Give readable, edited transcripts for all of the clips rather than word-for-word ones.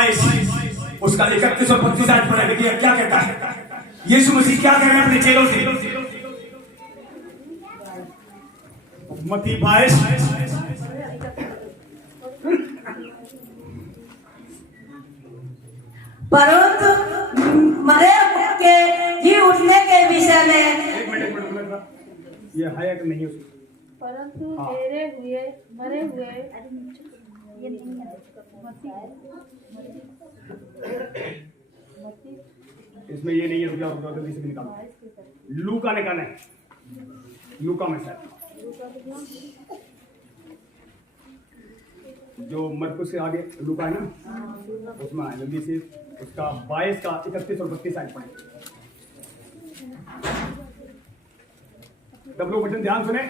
22 उसका 31 और 32 आयत पढ़ा। देखिए क्या कहता है यीशु मसीह, क्या कह रहे हैं अपने चेलों से। मत्ती 22 परंतु मरे के जी उठने के विषय में, एक मिनट ये है या नहीं उसमें? परंतु तेरे हुए मरे हुए इसमें ये नहीं है, रुक जाओ जल्दी से निकालो। लूका निकालना है, लूका में शायद जो मरकुस से आगे लूका है ना, उसमें आए जल्दी से उसका 22 का 31 और 32 आयत पढ़े। सब लोग वचन ध्यान सुने,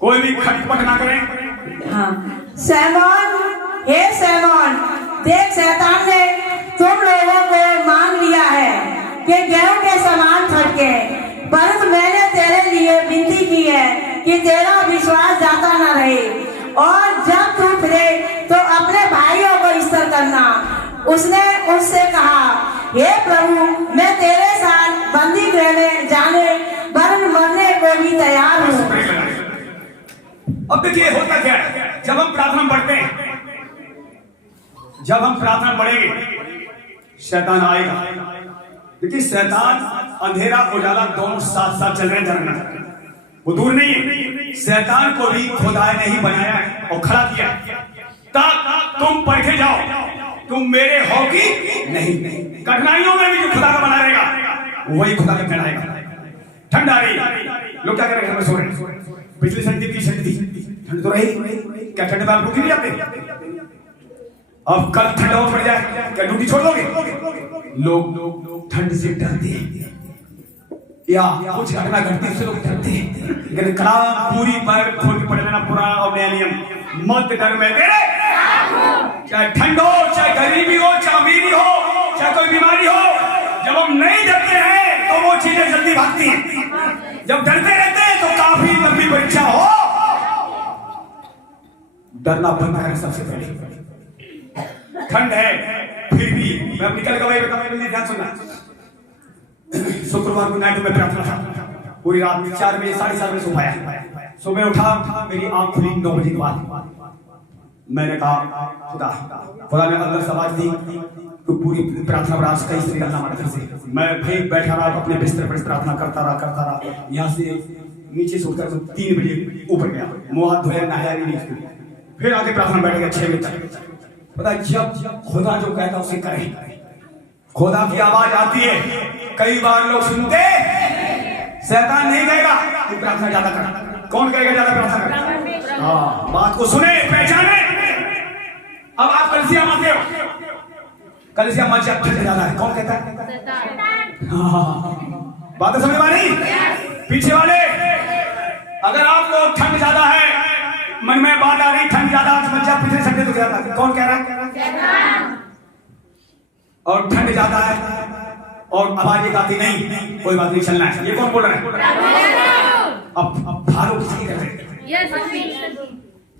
कोई भी खटपट ना करें। हाँ, सैमोन, हे सैमोन, देख शैतान ने तुम लोगों को मांग लिया है कि गेहूं के समान फटके, परंतु मैंने तेरे लिए विनती की है कि तेरा विश्वास जाता न रहे, और जब तू फिरे तो अपने भाइयों को स्थिर करना। उसने उससे कहा, हे प्रभु, मैं तेरे साथ बंदी गृह में जाने वरन मरने को भी तैयार हूँ। अब देखिए होता क्या है, जब हम प्रार्थना पढ़ते हैं, जब हम प्रार्थना पढ़ेंगे शैतान आएगा। देखिए शैतान अंधेरा उजाला दोनों साथ साथ चल रहे हैं धरना, वो दूर नहीं है। शैतान को भी खुदाए ने ही बनाया है और खड़ा किया ताकि तुम परखे जाओ, तुम मेरे हो कि नहीं। कठिनाइयों में भी जो खुदा का बना रहेगा वही खुदा का कहलाएगा। ठंड आ रही, लोग क्या करेंगे, घर में सो रहे हैं। पिछली सर्दी की सर्दी ठंड तो रही, क्या ठंड में आप रुक नहीं जाते? अब कल ठंड और पड़ जाए, क्या ड्यूटी छोड़ दोगे? लोग ठंड से डरते हैं या कुछ घटना घटती है उससे लोग डरते हैं। लेकिन कलाम पूरी बाइबल खोल के पढ़ लेना, पुराना और नया नियम, मत डर मैं तेरे, चाहे ठंड हो, चाहे गरीबी हो, चाहे अमीरी हो, चाहे कोई बीमारी हो, जब हम नहीं डरते हैं तो वो चीजें जल्दी भागती हैं। जब डरते रहते हैं तो काफी लंबी परीक्षा हो, डरना बंद करें सबसे पहले। ठंड है फिर भी मैं अपनी कल गवाही बताऊंगा, ध्यान सुनना। शुक्रवार को नाइट में प्रार्थना था, पूरी रात 4 बजे 4:30 बजे सो पाया। सुबह उठा, मेरी आंख खुली 9 बजे के बाद। मैंने कहा खुदा ने अंदर से आवाज दी तो पूरी प्रार्थना बराबर कहीं से निकलना मत से। मैं भाई बैठा रहा अपने बिस्तर पर प्रार्थना करता रहा। यहाँ से नीचे से उठकर 3 बजे ऊपर गया, मुंह हाथ धोया, नहाया नहीं, फिर आगे प्रार्थना बैठ गया 6 बजे तक। पता जब खुदा जो कहता उसे करें, खुदा की आवाज आती है। कई बार लोग सुनते, शैतान नहीं कहेगा तू प्रार्थना ज्यादा कर, कौन कहेगा ज्यादा प्रार्थना कर? हाँ, बात को सुने, पहचाने। अब आप कलसिया मानते हो, कलसिया मत ज्यादा है, कौन कहता है? हाँ, बातें समझ में आ रही? पीछे वाले, अगर आपको ठंड ज्यादा है, मन में बात आ रही ठंड ज्यादा, समझ पिछले संडे तो ज्यादा, कौन कह रहा है? और ठंड ज्यादा है और आवाज एक आती नहीं, कोई बात नहीं, चलना है, ये कौन बोल रहा है? अब भालो किसी कर रहे।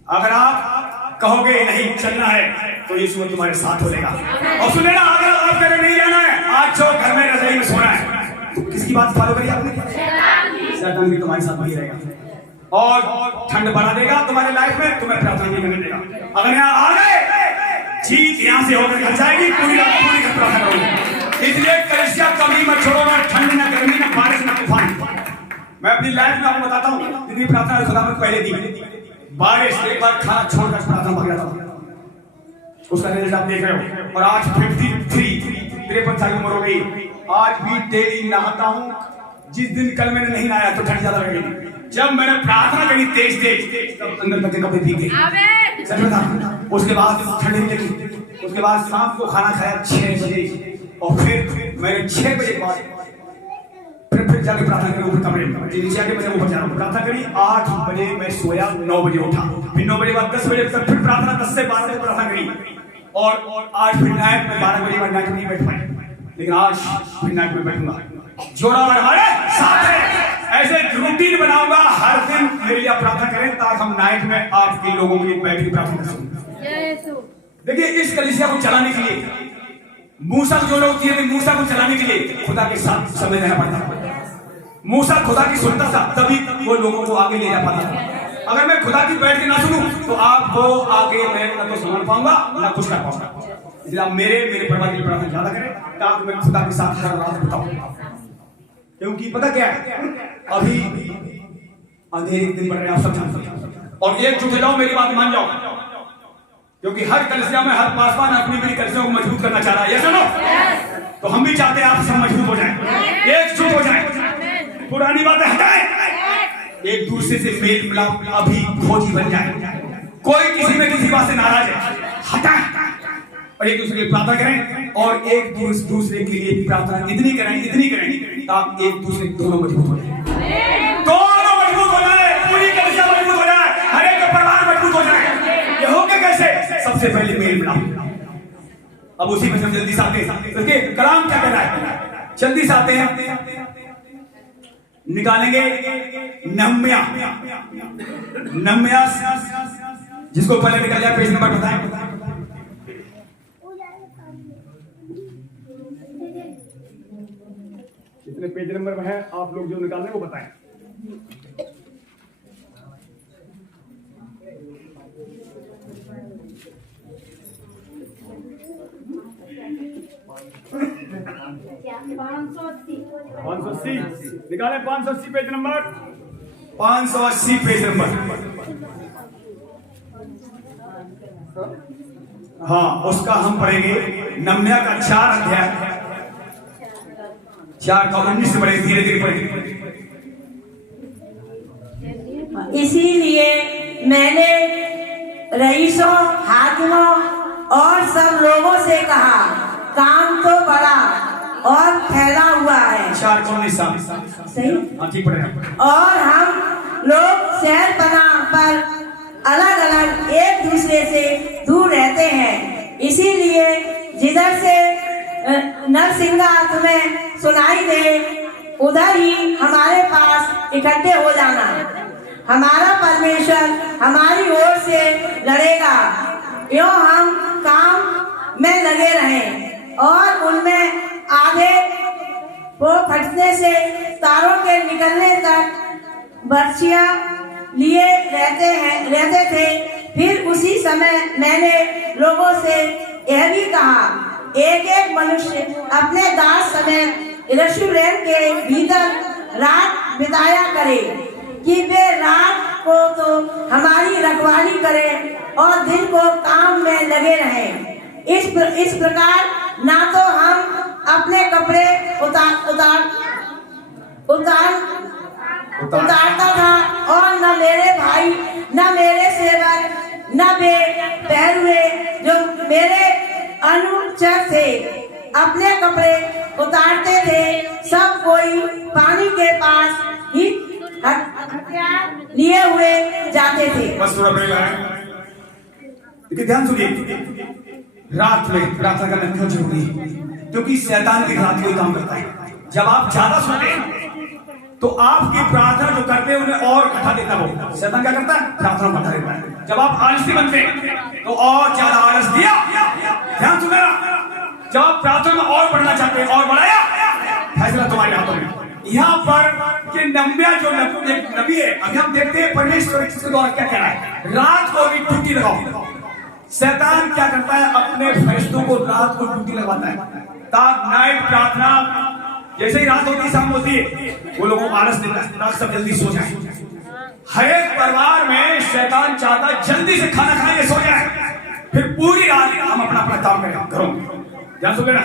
अगर आप कहोगे नहीं चलना है तो यीशु तुम्हारे साथ हो लेगा। और सुने ना, अगर आप कह रहे नहीं जाना है, आज जो घर में रजाई में सोना है, तो किसकी बात फॉलो करिए आपने? शैतान भी तुम्हारे साथ वही रहेगा और ठंड बढ़ा देगा तुम्हारे लाइफ में, तुम्हें प्रार्थना नहीं करने देगा। अगर यहाँ आ गए, जीत यहाँ से होकर घर जाएगी, पूरी घर प्रार्थना करोगे। इसलिए कलिसिया कभी मत छोड़ो, ना ठंड, ना गर्मी, ना बारिश, ना तूफान। मैं अपनी लाइफ में आपको बताता हूँ, जितनी प्रार्थना खुदा में पहले दी, बारिश एक बार खाना छोड़कर प्रार्थना पकड़ा था, उसका रिजल्ट आप देख रहे हो। और आज 53 साल की उम्र हो गई, आज भी डेली नहाता हूँ। जिस दिन कल मैंने नहीं नहाया तो ठंड ज्यादा लगेगी। जब मैंने प्रार्थना करी तेज तब अंदर तक के कपड़े भीग गए, सच बता। उसके बाद ठंड नहीं लगी। उसके बाद शाम को खाना खाया 6 बजे, और फिर मैंने 6 बजे के बाद फिर जाके प्रार्थना करी ऊपर कमरे में, नीचे आके मैं ऊपर जा रहा हूँ, प्रार्थना करी। 8 बजे मैं सोया, 9 बजे उठा, फिर 9 बजे बाद 10 बजे तक फिर प्रार्थना, 10 से 12 बजे प्रार्थना करी। और आज फिर नाइट में 12 बजे बाद नाइट में नहीं बैठ पाए, लेकिन आज फिर नाइट में बैठूंगा। जोरावर हमारे साथ है, ऐसे रूटीन बनाऊंगा, हर दिन मेरे लिए प्रार्थना करें ताकि हम नाइट में आज के लोगों के बैठ के प्रार्थना कर सकें। देखिए, इस कलीसिया को चलाने के लिए मूसा जो लोग थे, मूसा को चलाने के लिए खुदा के साथ समय देना पड़ता। मूसा खुदा की सुनता था, तभी वो लोगों को आगे ले जा पाता। अगर मैं खुदा की बैठ के ना सुनूं तो आपको आगे मैं न तो समझ पाऊंगा ना कुछ कर पाऊंगा। इसलिए आप मेरे परिवार की प्रार्थना ज्यादा करें ताकि मैं खुदा के साथ हर रात बताऊं। क्योंकि पता क्या है, अभी अंधेरे दिन बढ़ रहे हैं, आप सब जानते हैं। और एकजुट हो जाओ, मेरी बात मान जाओ, क्योंकि हर कलीसिया में हर पासवान अपनी मेरी कलीसिया को मजबूत करना चाह रहा है। ये सुनो, तो हम भी चाहते हैं आप सब मजबूत हो जाएं, एकजुट हो जाएं, पुरानी बातें हटाएं, एक दूसरे से मेल मिलाप अभी खोजी बन जाए। कोई किसी में किसी बात से नाराज है, हटाएं और एक दूसरे की प्रार्थना करें। और एक दूसरे के लिए प्रार्थना इतनी करें ताकि एक दूसरे दोनों मजबूत हो जाए, दोनों मजबूत हो जाए, पूरी कलीसिया मजबूत हो जाए, हर एक परिवार मजबूत हो जाए। ये होगा कैसे? सबसे पहले मेल मिलाप। अब उसी में हम जल्दी से आते हैं, देखिए कलाम क्या कह रहा है, जल्दी से आते हैं, निकालेंगे नहम्या, जिसको पहले निकल जाए, पेज नंबर बताएं। कितने पेज नंबर में है आप लोग जो निकालने को बताएं। पाँच सौ अस्सी निकालें, 580 पेज नंबर, 580 पेज नंबर। हाँ, उसका हम पढ़ेंगे नहम्या का 4 अध्याय, 4 का 19 से पढ़ेंगे, धीरे धीरे पढ़ेंगे। इसीलिए मैंने रईसों, हाकिमों और सब लोगों से कहा, काम तो बड़ा और फैला हुआ है। 4 का 19 सही, हाँ ठीक पढ़ेंगे। और हम लोग शहर बना पर अलग अलग एक दूसरे से दूर रहते हैं। इसीलिए जिधर से नरसिंगा तुम्हें सुनाई दे, उधर ही हमारे पास इकट्ठे हो जाना। हमारा परमेश्वर हमारी ओर से लड़ेगा, यूं हम काम में लगे रहें। और उनमें आधे वो फटने से तारों के निकलने तक बर्छियां लिए रहते थे। फिर उसी समय मैंने लोगों से यह भी कहा, एक एक मनुष्य अपने दास समेत यरूशलेम के भीतर रात बिताया करे, कि वे रात को तो हमारी रखवाली करें और दिन को काम में लगे रहें। इस प्रकार ना तो हम अपने कपड़े उतारता था, और न मेरे भाई, न मेरे सेवक, न वे पहरुए जो मेरे अनुचर थे अपने कपड़े उतारते थे। सब कोई पानी के पास ही हथियार लिए हुए जाते थे। बस थोड़ा ब्रेक है, लेकिन ध्यान सुनिए, रात में प्रार्थना करना क्यों जरूरी है? क्योंकि शैतान भी रात को ही काम करता है। जब आप ज्यादा सोते हैं तो आपकी प्रार्थना जो करते हैं उन्हें और घटा देता हो। शैतान क्या करता है? प्रार्थना घटा देता है। जब आप आलसी बनते हैं तो और ज्यादा आलस दिया। ध्यान सुनना, जब आप प्रार्थना में और बढ़ना चाहते हैं और बढ़ाया, फैसला तुम्हारे हाथों में। यहाँ पर कि नहम्या जो एक नबी है, अभी हम देखते हैं परमेश्वर इसके द्वारा क्या कह रहा है, रात को भी ड्यूटी लगाओ। शैतान क्या करता है? अपने फरिश्तों को रात को ड्यूटी लगवाता है, ताकि नाइट प्रार्थना जैसे ही रात होती है, शाम होती है, वो लोगों को आलस देता है ताकि सब जल्दी सो जाए। हर एक परिवार में शैतान चाहता है जल्दी से खाना खाएंगे, सो जाए, फिर पूरी रात हम अपना अपना काम करें घरों। ध्यान सुन लेना।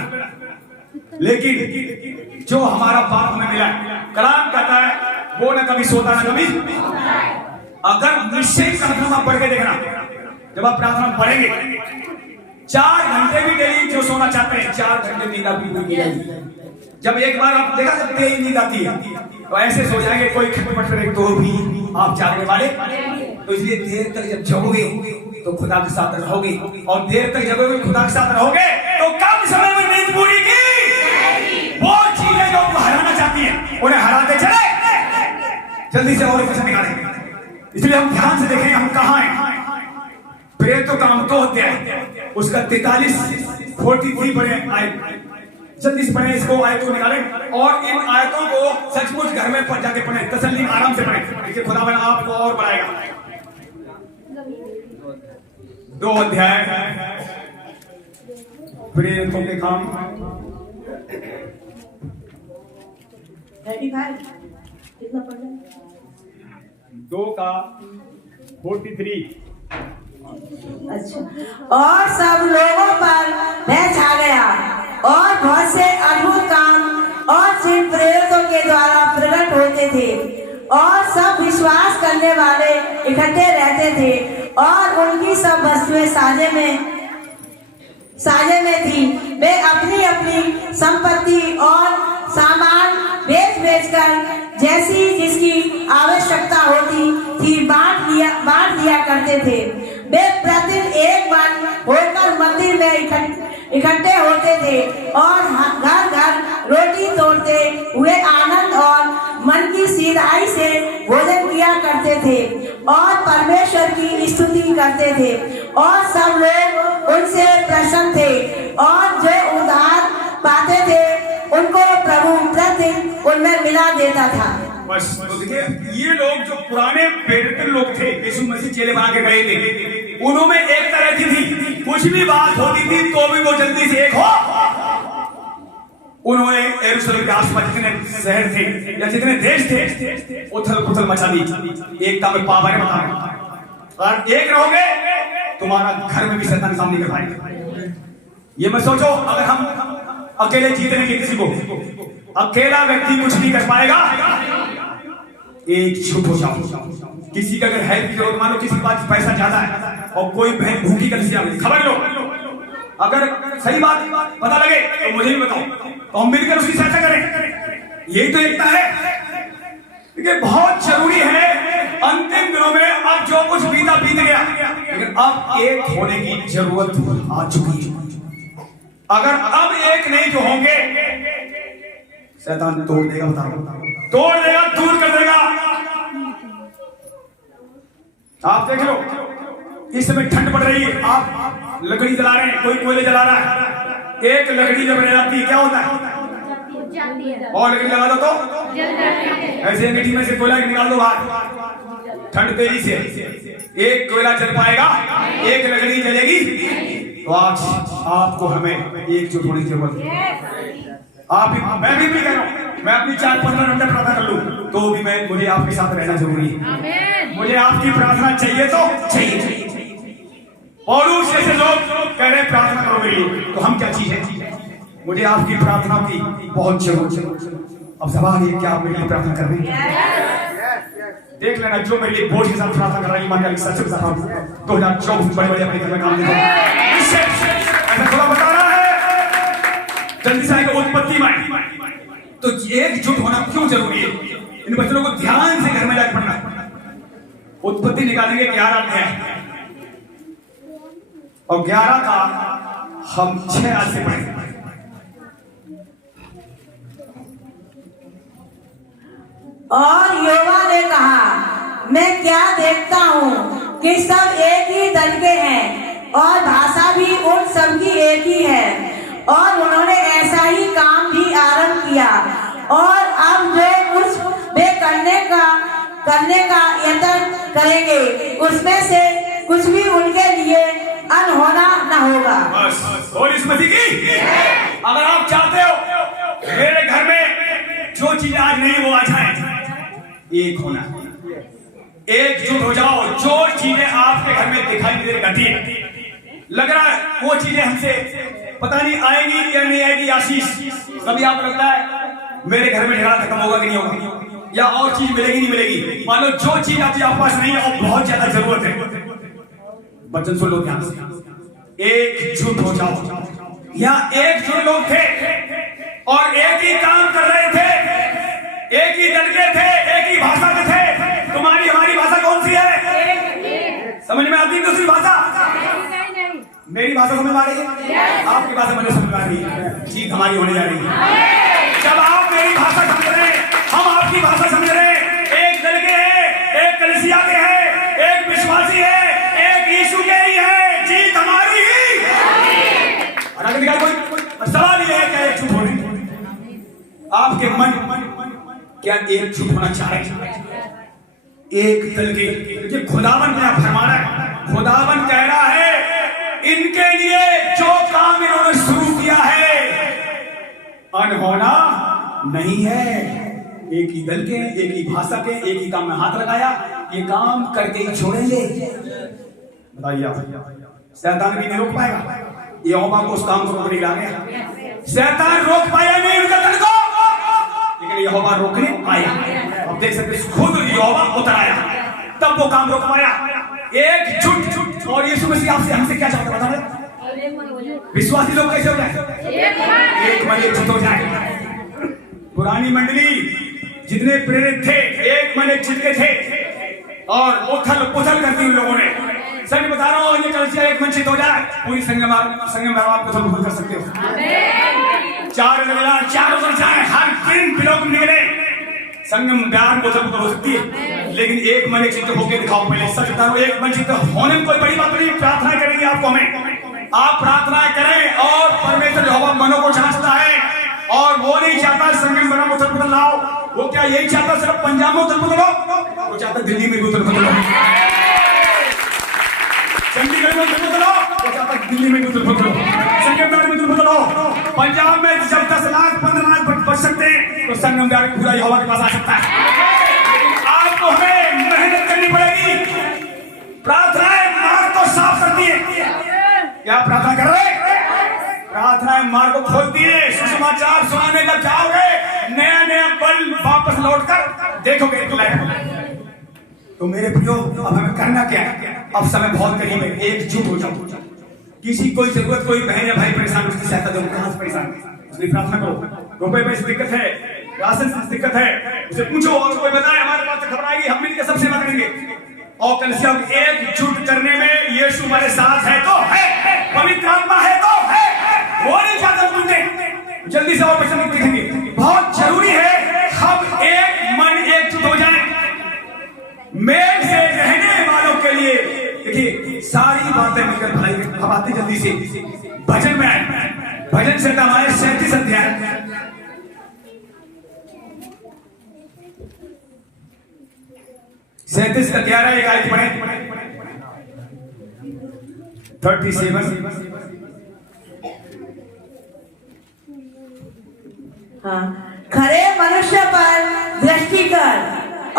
लेकिन जो हमारा बाप हमें मिला है, कलाम कहता है, वो न कभी सोता न कभी। अगर निश्चय प्रार्थना पढ़ के देखना, जब आप प्रार्थना पढ़ेंगे 4 घंटे भी डेली जो सोना चाहते हैं, 4 घंटे नींद आपकी पूरी जाएगी। जब एक बार आप देखा जब तेज नींद आती है तो ऐसे सो जाएंगे, कोई खटपट करे तो भी आप जागने वाले। तो इसलिए देर तक जब जगोगे तो खुदा के साथ रहोगे, और देर तक जगोगे खुदा के साथ रहोगे तो कम समय में नींद पूरी की। वो चीजें जो आपको हराना चाहती है उन्हें हराते चले, जल्दी से और कैसे निकालेंगे। इसलिए हम ध्यान से देखें हम कहाँ हैं। प्रेरित तो काम तो होते हैं, उसका 43 पढ़े आए, जल्दी से पढ़े इसको, आयतों को निकालें और इन आयतों को सचमुच घर में जाके पढ़े, तसल्ली आराम से पढ़े। देखिए खुदावन आपको और बढ़ाएगा। 2 अध्याय प्रेरितों के काम 35 कितना पढ़ रहे हैं? 2 का 43। अच्छा। और सब लोगों पर वह छा गया और बहुत से अद्भुत काम और चिन्ह प्रेरितों के द्वारा प्रकट होते थे और सब विश्वास करने वाले इकट्ठे रहते थे और उनकी सब वस्तुएं साझे में थी। वे अपनी अपनी संपत्ति और सामान बेच कर जैसी जिसकी आवश्यकता होती थी बांट दिया करते थे। वे प्रतिदिन एक मन होकर मंदिर में इकट्ठे होते थे और घर घर रोटी तोड़ते हुए आनंद और मन की सीधाई से भोजन किया करते थे और परमेश्वर की स्तुति करते थे और सब लोग उनसे प्रसन्न थे और जो उद्धार पाते थे उनको प्रभु प्रतिदिन उनमें मिला देता था। बस तो देखिए, ये लोग जो पुराने प्रेरित लोग थे, यीशु मसीह चेले बना के गए थे, उन्होंने एक तरह की थी, कुछ भी बात होती थी तो भी वो जल्दी से एक हो। उन्होंने यरूशलेम के आसपास जितने शहर थे या जितने देश थे उथल पुथल मचा दी, एकता में पावर बता, और एक रहोगे तुम्हारा घर में भी शैतान काम नहीं कर पाएगा। ये मत सोचो अगर हम अकेले जीत लेंगे किसी को, अकेला व्यक्ति कुछ नहीं कर पाएगा। एकजुट हो जाओ। किसी का अगर हेल्प की जरूरत, मान लो किसी के पास पैसा ज्यादा है और कोई बहन भूखी कलिसिया में, खबर लो, अगर सही बात पता लगे तो मुझे भी बताओ, तो हम मिलकर उसकी सहायता करें। यही तो एकता है। देखिए बहुत जरूरी है, अंतिम दिनों में अब जो कुछ बीता बीत गया, लेकिन अब एक होने की जरूरत आ चुकी है। अगर अब एक नहीं जो होंगे, शैतान तोड़ देगा, तोड़ देगा, दूर कर देगा। आप देख लो, इस समय ठंड पड़ रही है, आप लकड़ी जला रहे हैं, कोई कोयले जला रहा है, एक लकड़ी जब रह जाती है क्या होता है? और लकड़ी लगा दो तो ऐसे अंगीठी में से कोयला निकाल दो बाहर, ठंड तेजी से एक कोयला जल पाएगा, एक लकड़ी जलेगी। तो आज आपको हमें एकजुट होने की जरूरत है। आप मैं भी कह रहा हूं, मैं अपनी 4-15 घंटे प्रार्थना कर लूं तो भी मुझे आपके साथ रहना जरूरी है। मुझे आपकी प्रार्थना चाहिए तो चाहिए। पौलुस जैसे लोग कह रहे प्रार्थना करो मेरे लिए, तो हम क्या चीज है? मुझे आपकी प्रार्थना की बहुत जरूरत है। अब सवाल ये, क्या आप मेरे लिए प्रार्थना कर रहे हैं? देख लेना, जो मेरे लिए बोझ के साथ प्रार्थना कर रहा है, ईमान सच बता रहा हूं, 2024 बड़े अपने घर में काम देगा। ऐसा थोड़ा बता रहा है, जल्दी से आएगा उत्पत्ति में। तो एकजुट होना क्यों जरूरी है? इन बच्चों को ध्यान से घर में जाकर पढ़ना। उत्पत्ति निकालेंगे 11 अध्याय और 11 का हम 6 आज से पढ़ेंगे। और यहोवा ने कहा, मैं क्या देखता हूँ कि सब एक ही दल के हैं और भाषा भी उन सब की एक ही है, और उन्होंने ऐसा ही काम भी आरंभ किया, और अब जो कुछ वे करने का यत्न करेंगे उसमें से कुछ भी उनके लिए अनहोना न होगा। और इस मसीह की, अगर आप चाहते हो मेरे घर में जो चीजें आज नहीं वो आ जाए, एक होना, एकजुट हो जाओ। जो चीजें आपके घर में दिखाई दे रही है, लग रहा है वो चीजें हमसे पता नहीं आएगी या नहीं आएगी। आशीष, कभी आपको लगता है मेरे घर में झगड़ा खत्म होगा कि नहीं होगा, या और चीज मिलेगी नहीं मिलेगी? मान लो जो चीज आपके पास नहीं है और बहुत ज्यादा जरूरत है, बच्चन सुन लो ध्यान से, एकजुट हो जाओ। यहाँ एकजुट लोग थे और एक ही काम कर रहे थे, एक ही दल के थे, एक ही भाषा के थे। तुम्हारी हमारी भाषा कौन सी है? समझ में आती है दूसरी भाषा? मेरी भाषा समझ में आ रही है, आपकी भाषा मुझे समझ में आ रही है, जीत हमारी होने जा रही है। जब आप मेरी भाषा समझ रहे हैं, हम आपकी भाषा समझ रहे हैं, एक दल के हैं, एक कलीसिया के हैं, एक विश्वासी है, एक यीशु के ही है, जीत हमारी ही। क्या एकजुट होना चाह रहे हैं? एक दल के, ये खुदावन का फरमान है। खुदावन कह रहा है इनके लिए जो काम इन्होंने शुरू किया है अनहोना नहीं है। एक ही दल के, एक ही भाषा के, एक ही काम में हाथ लगाया, ये काम करके ही छोड़ेंगे। बताइए आप, शैतान भी नहीं रोक पाएगा। यहोवा को उस काम को रोकने ला गया। शैतान रोक पाया नहीं उनका दल को, लेकिन यहोवा रोकने आया। अब देख सकते खुद यहोवा उतर आया, तब वो काम रोक पाया। एक झूठ। और यीशु मसीह आपसे हमसे क्या चाहता है बताओ? विश्वासी लोग कैसे हो जाए? एक मन एकजुट हो जाए। पुरानी मंडली जितने प्रेरित थे एक मन एकजुट के थे और उथल पुथल करती उन लोगों ने। सच बता रहा हूं, ये कलिसिया एक मंचित हो जाए, पूरी संगम आप उथल पुथल कर सकते हो। चार उतर जाए, हर दिन लोग निकले, संगम प्यार को उथल पुथल हो सकती है। लेकिन एक मन एकजुट होकर दिखाओ। पहले सच बता रहा हूं, एक मंचित होने में कोई बड़ी बात नहीं। प्रार्थना करेंगे आपको, हमें आप प्रार्थना करें और परमेश्वर यहोवा मनों को जांचता है। और वो नहीं चाहता संगम बना उथल पुथल लाओ। वो क्या यही चाहता सिर्फ पंजाब में उथल पुथल हो? वो चाहता दिल्ली में भी उथल पुथल हो, चंडीगढ़ में उथल पुथल हो, वो चाहता दिल्ली में भी उथल पुथल हो, संगम में उथल पुथल हो। पंजाब में जब 10 लाख 15 लाख बच सकते हैं तो संगम पूरा यहोवा के पास आ सकता है। आपको हमें मेहनत करनी पड़ेगी। प्रार्थनाएं मार्ग को साफ करती है। क्या प्रार्थना कर रहे? प्रार्थनाएं मार्ग को खोलती है। सुसमाचार सुनाने जब जाओगे, नया नया बल वापस लौटकर देखोगे एक लाइफ। तो मेरे प्रियो, अब हमें करना क्या है? अब समय बहुत करीब है। एकजुट हो जाओ। किसी कोई जरूरत, कोई बहन या भाई परेशान, उसकी सहायता दो। कहां से परेशान, उसकी प्रार्थना करो। रुपए पैसे दिक्कत है, राशन से दिक्कत है, उसे पूछो और कोई बताए हमारे पास खबर आएगी, हम मिलकर सब सेवा करेंगे। और कलिसिया एकजुट करने में यीशु हमारे साथ है तो है, पवित्र आत्मा है तो है। वो नहीं चाहता तुमने जल्दी से और बचन दिखेंगे। बहुत जरूरी है हम एक मन एकजुट हो जाए। मेल से रहने वालों के लिए देखिए सारी बातें मिलकर भलाई। अब आते जल्दी से भजन में आए। भजन से हमारे 37 अध्याय 37 का 11 एक आयत पढ़े। 37। हाँ, खरे मनुष्य पर दृष्टि कर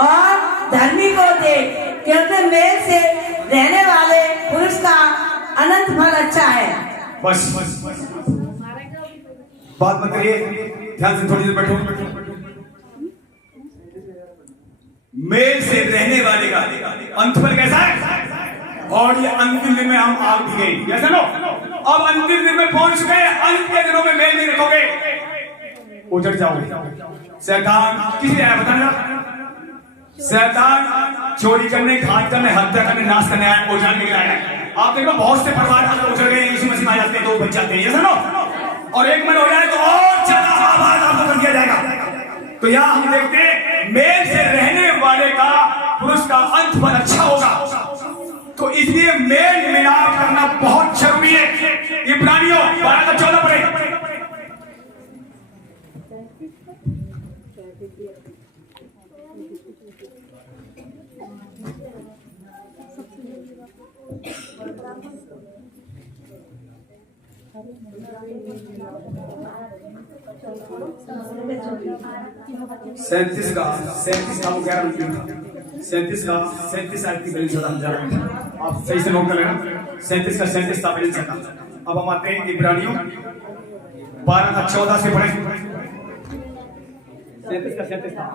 और धर्मी को देख, क्योंकि मेल से रहने वाले पुरुष का अनंत फल अच्छा है। बस बात मत करिए, ध्यान से थोड़ी देर बैठो। मेल से रहने वाले का अंत फल कैसा है? और ये अंतिम दिन में हम आग भी गए, जैसे नो अब अंतिम दिन में पहुंच गए। अंत के दिनों में मेल नहीं रखोगे, उजड़ जाओगे। शैतान किसी आया बताना? शैतान चोरी करने, घात करने, हत्या करने, नाश करने आया, उजाड़ने के लिए आया। आप देखो बहुत से परिवार अगर उजड़ गए, यीशु मसीह आ जाते हैं तो बच जाते हैं, जैसे नो। और एक मन हो जाए तो और ज्यादा आभार आपको कर दिया जाएगा। तो यहाँ हम देखते हैं मेल से रहने वाले का पुरुष का अंत फल अच्छा होगा। तो इसलिए मेल मिलाप करना बहुत जरूरी है। इब्रानियों 12:14 पढ़े। सैंतीस का 37 आयत की बैलेंस आप सही से नोट कर लेना। 37 का 37 था बैलेंस का। अब हम आते हैं इब्रानियों 12:14 से पढ़े। 37 का 37 था।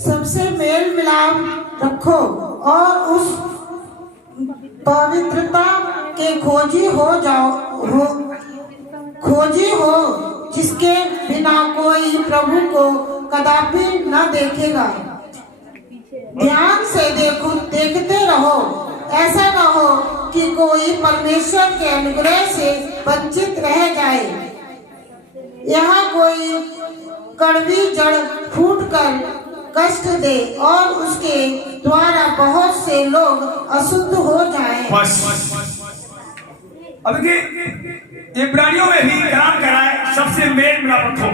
सबसे मेल मिलाप रखो और उस पवित्रता के खोजी हो जिसके बिना कोई प्रभु को कदापि न देखेगा। ध्यान से देखते रहो, ऐसा न हो कि कोई परमेश्वर के अनुग्रह से वंचित रह जाए। यहाँ कोई कड़वी जड़ फूटकर कष्ट दे और उसके द्वारा बहुत से लोग अशुद्ध हो जाएं। अब देखिए इब्रानियों में भी काम कराए, सबसे मेल मिलाप रखो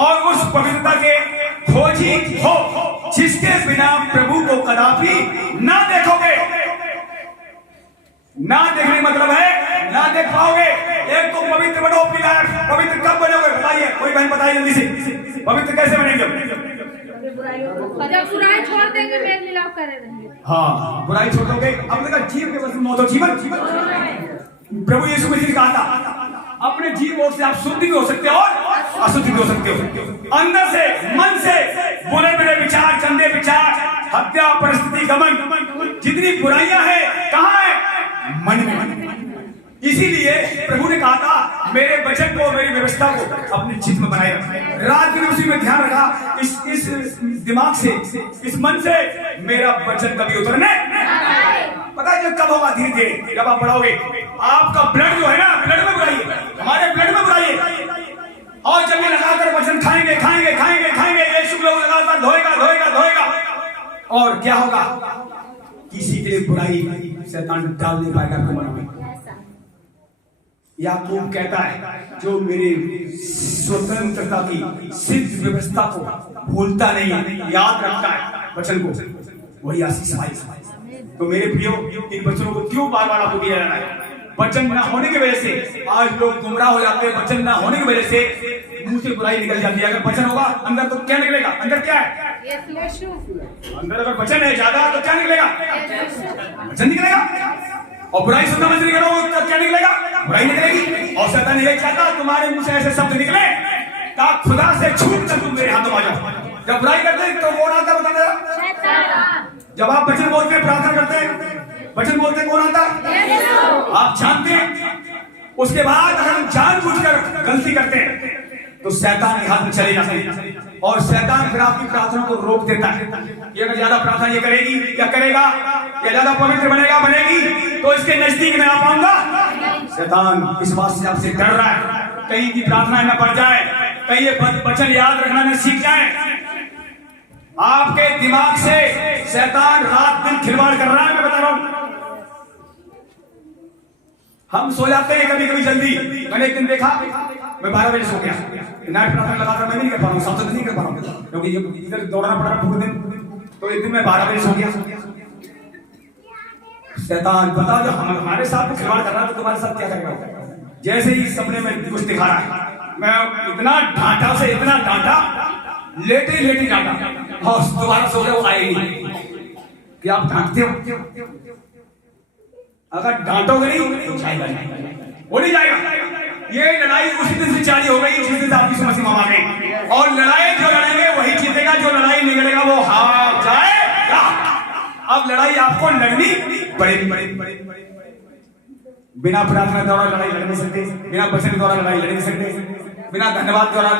और उस पवित्रता के खोजी हो जिसके बिना प्रभु को कदापि ना देखोगे। ना देखने मतलब है ना देख पाओगे। एक तो पवित्र बनो अपनी लाइफ। पवित्र कब बनोगे बताइए, कोई बहन बताइए जल्दी से, पवित्र कैसे बनेंगे? जब बुराई छोड़ देंगे, मेल मिलाप करे रहेंगे। हाँ, बुराई छोड़ दोगे। अब देखा जीव के बस मौत हो जीवन। प्रभु यीशु मसीह ने कहा था अपने जीव ओर से आप शुद्ध भी हो सकते हो और अशुद्ध भी हो सकते हो। अंदर से, मन से बुरे बुरे विचार, गंदे विचार, हत्या, परिस्थिति, गमन, जितनी बुराइयां हैं कहाँ है? मन में। इसीलिए प्रभु ने कहा था मेरे वचन को, मेरी व्यवस्था को अपने चित्त में बनाए रखें। रात दिन उसी में ध्यान रखा, इस दिमाग से, इस मन से मेरा वचन कभी उतरने। पता है जब कब होगा? धीरे धीरे जब आप बढ़ोगे। आपका ब्लड जो है ना, ब्लड में बुराइए, हमारे ब्लड में बुराइए। और जब ये लगाकर वचन खाएंगे खाएंगे खाएंगे खाएंगे, यीशु लोग लगातार धोएगा धोएगा धोएगा, और क्या होगा? किसी के लिए बुराई शैतान डाल नहीं पाएगा आपके मन में। याकूब कहता है जो मेरे स्वतंत्रता की सिद्ध व्यवस्था को भूलता नहीं, याद रखता है वचन को, वही आशीष पाएगा। तो मेरे प्रियो, इन वचनों को क्यों बार बार आपको दिया जाना है? वचन ना होने की वजह से आज लोग गुमराह हो जाते हैं। वचन ना होने की वजह से मुंह से बुराई निकल जाती है। अगर वचन होगा अंदर तो क्या निकलेगा? अंदर क्या है? अंदर अगर वचन है ज्यादा तो क्या निकलेगा? वचन निकलेगा। और बुराई सुनना मत करोगे तो क्या निकलेगा? बुराई निकलेगी। और शैतान यही चाहता तुम्हारे मुंह से ऐसे शब्द निकले का खुदा से छूट कर तुम मेरे हाथों आ जाओ। जब बुराई करते तो कौन आता है? बता दे। जब आप वचन बोलते हैं, प्रार्थना करते हैं, वचन बोलते हैं, कौन आता है? आप जानते हैं। उसके बाद अगर हम जानबूझकर गलती करते हैं तो शैतान के हाथ में चले जाते हैं, और शैतान फिर आपकी प्रार्थना को रोक देता है। ये अगर ज्यादा प्रार्थना ये करेगी या करेगा, या ज्यादा पवित्र बनेगा बनेगी, तो इसके नजदीक में आ पाऊंगा। शैतान इस बात से आपसे डर रहा है कहीं की प्रार्थना न बढ़ जाए, कहीं ये वचन याद रखना न सीख जाए। आपके दिमाग से शैतान रात दिन खिलवाड़ कर रहा है। मैं बता रहा हूं, हम सो जाते हैं कभी कभी जल्दी। मैंने एक दिन देखा, मैं 12 बजे सो गया, नाइट प्रार्थना लगातार मैं नहीं कर पा रहा हूँ, साथ नहीं कर पा रहा हूँ क्योंकि इधर दौड़ना पड़ रहा पूरे दिन। तो एक दिन मैं 12 बजे सो गया। शैतान पता जो हमारे साथ खिलवाड़ कर रहा है तो तुम्हारे साथ क्या करेगा? जैसे ही सपने में कुछ दिखा रहा है, मैं इतना डांटा से इतना डांटा, लेटे लेटे डांटा, और दोबारा सो गया। वो आए नहीं कि आप डांटते हो, अगर डांटोगे नहीं तो जाएगा नहीं, वो नहीं जाएगा। ये लड़ाई उसी दिन से जारी हो गई जिस दिन आपकी समझ में आ गई। और लड़ाई जो लड़ेंगे वही जीतेगा, जो लड़ाई नहीं लड़ेगा वो हार जाएगा। अब लड़ाई आपको लड़नी पड़ेगी। बिना प्रार्थना द्वारा लड़ाई लड़ नहीं सकते, बिना वचन द्वारा लड़ाई लड़ नहीं सकते, बिना धन्यवाद द्वारा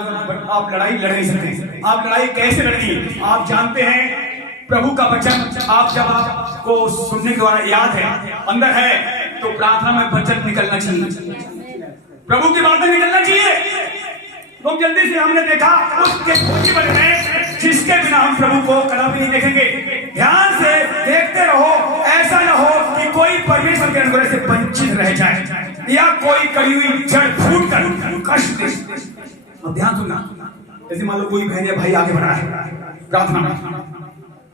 आप लड़ाई लड़ नहीं सकते। आप लड़ाई कैसे लड़नी है आप जानते हैं। प्रभु का वचन आप जब आपको सुनने के द्वारा याद है, अंदर है, तो प्रार्थना में वचन निकलना चाहिए, प्रभु की बातें निकलना चाहिए। तो जल्दी से हमने देखा उसके जीवन में जिसके बिना हम प्रभु को कभी नहीं देखेंगे। ध्यान से देखते रहो, ऐसा न हो कि कोई परमेश्वर के अनुग्रह से वंचित रह जाए या कोई कड़ी हुई जड़ फूट कर कष्ट दे। अब ध्यान सुनना, जैसे मान लो कोई बहन या भाई आगे बढ़ा है प्रार्थना में,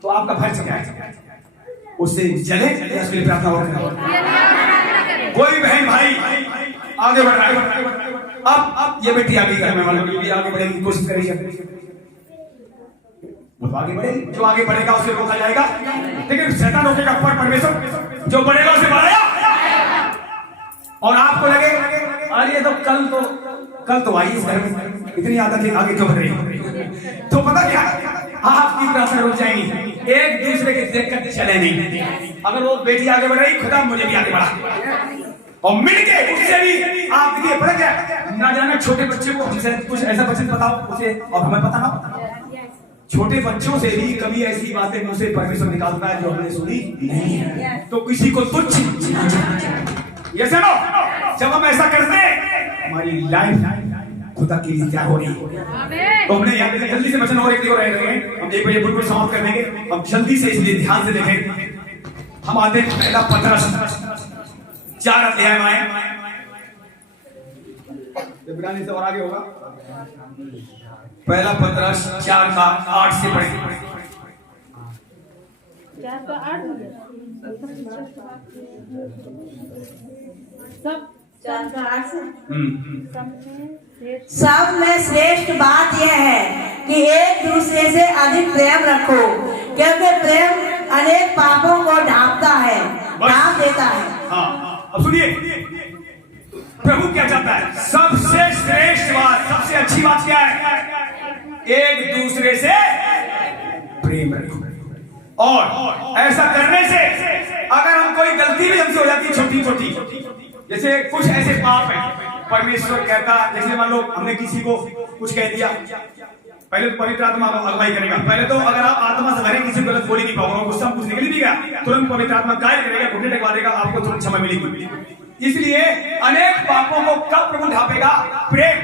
तो आपका फर्ज क्या है? उससे जले या उसके लिए प्रार्थना और कोई बहन भाई आगे बढ़ रहा है, अब ये बेटी आगे घर में वालों भी आगे बढ़ने की कोशिश करेगी, वो आगे बढ़ेगी। जो आगे बढ़ेगा उसे रोका जाएगा, लेकिन शैतान रोकेगा पर परमेश्वर जो बढ़ेगा उसे बढ़ाया। और आपको लगे अरे तो कल तो आई इस घर में, इतनी आदत है आगे क्यों बढ़ रही है? तो पता क्या, आपकी प्रार्थना रुक जाएगी, एक दूसरे के देख कर चले नहीं। अगर वो बेटी आगे बढ़ रही, खुदा मुझे भी आगे बढ़ा, और मिलके उससे भी आप देखिए पता क्या, ना जाने छोटे बच्चे को कुछ ऐसा वचन बताओ उसे और हमें पता ना। छोटे बच्चों से भी कभी ऐसी बातें मुझसे परमेश्वर निकालता है जो हमने सुनी नहीं है। तो किसी को तुच्छ ये सुनो, जब हम ऐसा करते हैं हमारी लाइफ खुदा के लिए क्या हो रही है। तो हमने यहाँ जल्दी से वचन और एक रह रहे हैं, हम 1 बजे बिल्कुल समाप्त कर देंगे। हम जल्दी से इसलिए ध्यान से देखें। हम आते हैं पहला 15 4 अध्याय में आए। ये बिरानी से और आगे होगा। पहला 15:4 का 8 से पढ़े। 4 का 8 सब 4 का 8 से सब में श्रेष्ठ बात यह है कि एक दूसरे से अधिक प्रेम रखो, क्योंकि प्रेम अनेक पापों को ढांपता है, ढांप देता है। हाँ, अब सुनिए प्रभु क्या चाहता है। सबसे श्रेष्ठ बात, सबसे अच्छी बात क्या है? एक दूसरे से प्रेम रखो। और ऐसा करने से अगर हम कोई गलती भी हमसे हो जाती है छोटी छोटी, जैसे कुछ ऐसे पाप हैं परमेश्वर कहता, जैसे मान लो हमने किसी को कुछ कह दिया, पहले तो पवित्र आत्मा अगुवाई करेगा। पहले तो अगर आप आत्मा से भरे किसी गलत बोल ही नहीं पाओगे, गुस्सा कुछ निकल भी गया, तुरंत पवित्र आत्मा कार्य करेगा, घुटने टेकवा देगा, आपको तुरंत क्षमा मिलेगी। इसलिए अनेक पापों को कब प्रभु ढांपेगा? प्रेम।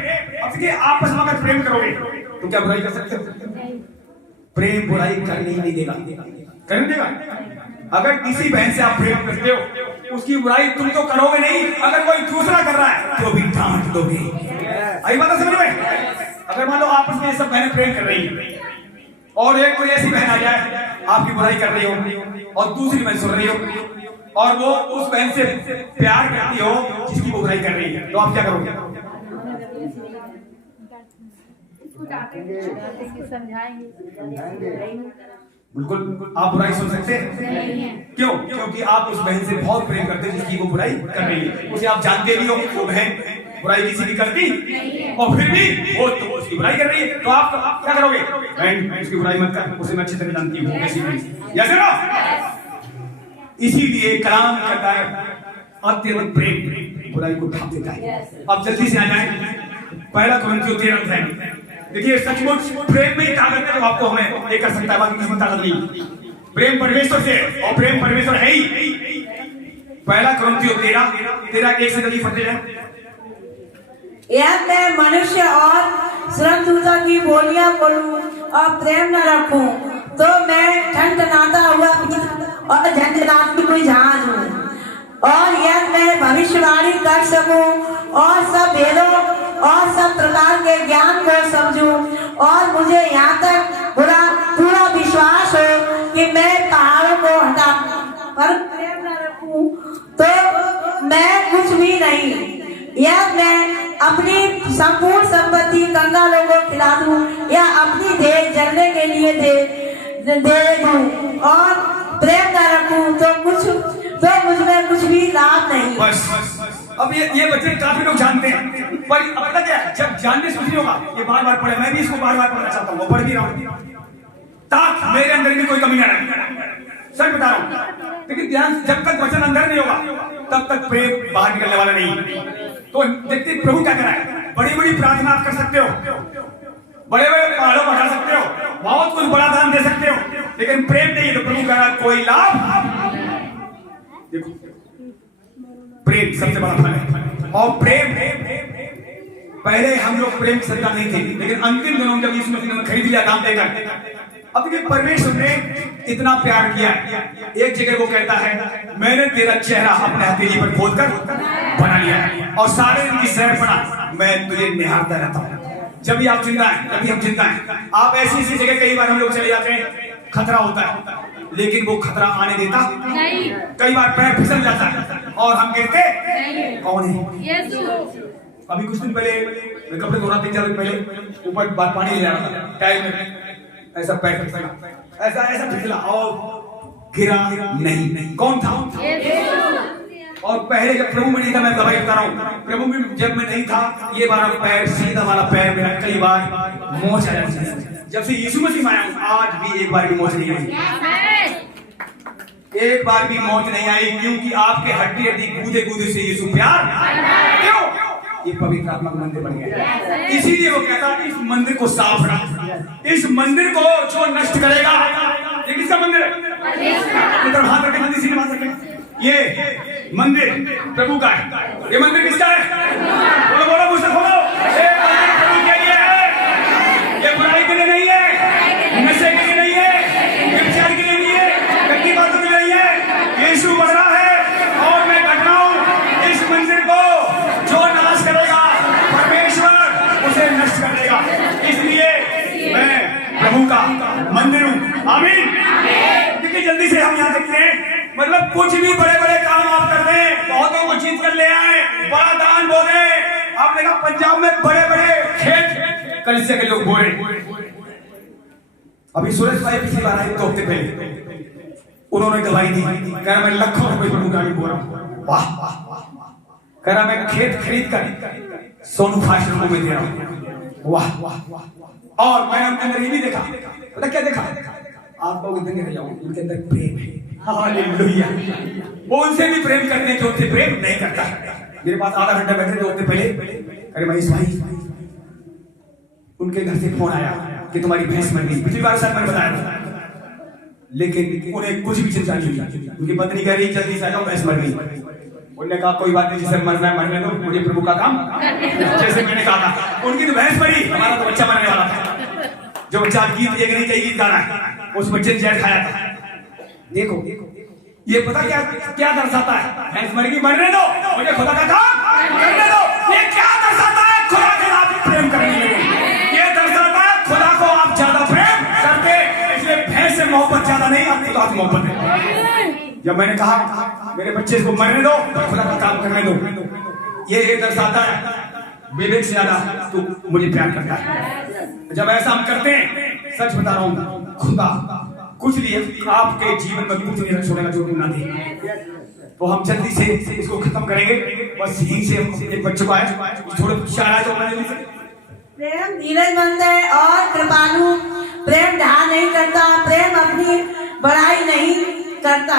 अब देखिए आपस में अगर प्रेम करोगे तो क्या बुराई कर सकते हो? प्रेम बुराई करने नहीं देगा, करने देगा? अगर किसी बहन से आप प्रेम करते हो, उसकी बुराई तुम तो करोगे नहीं, अगर कोई दूसरा कर रहा है तो भी डांट दोगे। आई बात समझ में? अगर मान लो आपस में सब बहनें प्रेम कर रही है और एक कोई ऐसी बहन आ जाए आपकी बुराई कर रही हो और दूसरी बहन सुन रही हो और वो उस बहन से प्यार करती हो जिसकी वो बुराई कर रही है, तो आप क्या करोगे? बिल्कुल आप बुराई सुन सकते हैं। क्यों? क्योंकि आप उस बहन से बहुत प्रेम करते हैं जिसकी वो बुराई कर रही है। उसे आप जानते भी हो वो बहन बुराई किसी की करती और फिर भी वो तो उसकी बुराई कर रही है, तो आप क्या करोगे? बहन उसकी बुराई मत कर, उसे मैं अच्छी तरह जानती हूँ कैसी नहीं, यस नो? इसीलिए कलाम कहता है अत्यधिक प्रेम बुराई को ढांप देता है। अब जल्दी से आ जाए पहला कोरिन्थियों 13 अध्याय। देखिए सचमुच प्रेम में ही ताकत है जो आपको हमें ये कर सकता है, बाकी किसी ताकत नहीं। प्रेम परमेश्वर से और प्रेम परमेश्वर है ही। पहला कोरिन्थियों 13 1 से जल्दी पढ़ते जाए। यह मैं मनुष्य और स्वर्गदूतों की बोलियां बोलूं और प्रेम न रखूं तो मैं ठनठनाता हुआ और झंझनाती हुई जहाज हूँ। और यह मैं भविष्यवाणी कर सकूं और सब भेदों और सब प्रकार के ज्ञान को समझूं और मुझे यहाँ तक पूरा विश्वास हो कि मैं पहाड़ों को हटा पर प्रेम न रखूं तो मैं कुछ भी नहीं। यह मैं अपनी संपूर्ण संपत्ति कंगालों को खिला दूं या अपनी देह जलने के लिए दे दूं और प्रेम न रखूं तो मुझमें कुछ भी लाभ नहीं। बस अब ये बच्चे काफी लोग जानते हैं, पर अब पता क्या है, जब जानने से कुछ नहीं होगा। ये बार बार पढ़े, मैं भी इसको बार बार पढ़ना चाहता हूँ, पढ़ भी रहा हूँ ताकि मेरे अंदर भी कोई कमी न रहे। सच बता रहा हूँ, लेकिन ध्यान, जब तक वचन अंदर नहीं होगा तब तक प्रेम बाहर निकलने वाला नहीं। तो देखते प्रभु क्या कर रहा है। बड़ी बड़ी प्रार्थना आप कर सकते हो, बड़े बड़े पहाड़ों को हटा सकते हो, बहुत कुछ बड़ा दान दे सकते हो, लेकिन प्रेम नहीं है तो प्रभु कह रहा कोई लाभ। देखो प्रेम सबसे बड़ा फल है। और प्रेम पहले हम लोग प्रेम सरकार नहीं थे, लेकिन अंतिम दिनों जब यीशु मसीह ने खरीद लिया दाम देकर, अब देखिए परमेश्वर ने इतना प्यार किया। एक जगह वो कहता है मैंने तेरा चेहरा अपने हथेली पर खोदकर बना लिया और सारे दिन की सैर पड़ा मैं तुझे निहारता रहता हूँ। जब भी आप जिंदा हैं, जब भी हम जिंदा हैं, आप ऐसी ऐसी जगह कई बार हम लोग चले जाते हैं, खतरा होता है, लेकिन वो खतरा आने देता नहीं। कई बार पैर फिसल जाता है और हम गिरते नहीं। कौन है? अभी कुछ दिन पहले मैं कपड़े धो रहा 3-4 दिन पहले, ऊपर पानी ले रहा था टाइम में, ऐसा पैर फिसला, ऐसा फिसला और गिरा नहीं। कौन था? और पहले जब प्रभु में नहीं था, मैं गवाही बता रहा हूँ, प्रभु में जब मैं नहीं था, ये बार पैर सीधा वाला पैर मेरा कई बार मोच आया। जब से यीशु मसीह आया आज भी एक बार भी मोच नहीं आई, एक बार भी मौत नहीं आई, क्योंकि आपके हड्डी हड्डी कूदे कूदे से यीशु प्यार। क्यों? ये पवित्र आत्मा का मंदिर बन गया। इसीलिए वो कहता है इस मंदिर को साफ रख, इस मंदिर को जो नष्ट करेगा। ये किसका मंदिर है? इधर हाथ रखे, मंदिर से बात रखे। ये मंदिर प्रभु का है। ये मंदिर किसका है? बोलो बोलो मुझसे बोलो। ये मंदिर प्रभु के लिए है, ये बुराई के लिए नहीं है, नशे के लिए नहीं है, व्यभिचार के लिए नहीं है, गंदी बातों के लिए नहीं है। यीशु बढ़ रहा है और मैं घट रहा हूं। इस मंदिर को जो नाश करेगा परमेश्वर का मंदिर हूँ। आमीन। क्योंकि जल्दी से हम यहाँ देखते हैं, मतलब कुछ भी बड़े बड़े काम आप कर रहे हैं, बहुतों को जीत कर ले आए, बड़ा दान बोले। आप देखा पंजाब में बड़े बड़े खेत कलिसिया के लोग बोले। अभी सुरेश भाई पिछली बार आए 2 हफ्ते पहले, उन्होंने गवाही दी, कह रहा मैं लाखों रुपए प्रभु गाड़ी बोल रहा हूँ। वाह, कह रहा मैं खेत खरीद कर सोनू फास्ट को में दे रहा हूँ। वाह। और मैंने उनके अंदर ये भी देखा, पता क्या देखा? आप लोग इतने रह जाओ, उनके अंदर प्रेम है। हालेलुया। वो उनसे भी प्रेम करते हैं जो उनसे प्रेम नहीं करता। मेरे पास आधा घंटा बैठे 2 हफ्ते पहले, अरे महेश भाई उनके घर से फोन आया कि तुम्हारी भैंस मर गई। पिछली बार शायद मैंने बताया था, लेकिन उन्हें कुछ भी चिंता नहीं हुई। उनकी पत्नी कह रही जल्दी से आ जाओ, भैंस मर गई। उन्होंने कहा कोई बात नहीं, जिसे मरना है मरने दो, मुझे प्रभु का काम। जैसे मैंने कहा था, उनकी तो भैंस मरी, हमारा तो बच्चा मरने वाला था। जो बच्चा गीत एक नहीं कई गीत गाना है, उस बच्चे ने जहर खाया था। देखो ये पता क्या क्या दर्शाता है? भैंस मरेगी, मरने दो, मुझे खुदा का काम करने दो। ये क्या दर्शाता है? खुदा के साथ प्रेम करने लगे। ये दर्शाता है खुदा को आप ज्यादा प्रेम करते, इसलिए भैंस से मोहब्बत ज्यादा नहीं, आपकी तो मोहब्बत है। जब मैंने कहा मेरे बच्चे को मरने दो, खुदा का काम करने दो, ये दर्शाता है विवेक से ज्यादा तू मुझे प्यार करता है। जब ऐसा हम करते हैं, सच बता रहा हूँ, खुदा कुछ लिए आपके जीवन में कुछ नहीं छोड़ेगा जो ना दे। तो हम जल्दी से इसको खत्म करेंगे। बस यहीं से हम एक बच्चों को आए थोड़े इशारा जो प्रेम धीरजमंद है और कृपालु, प्रेम ढा नहीं करता, प्रेम अपनी बड़ाई नहीं करता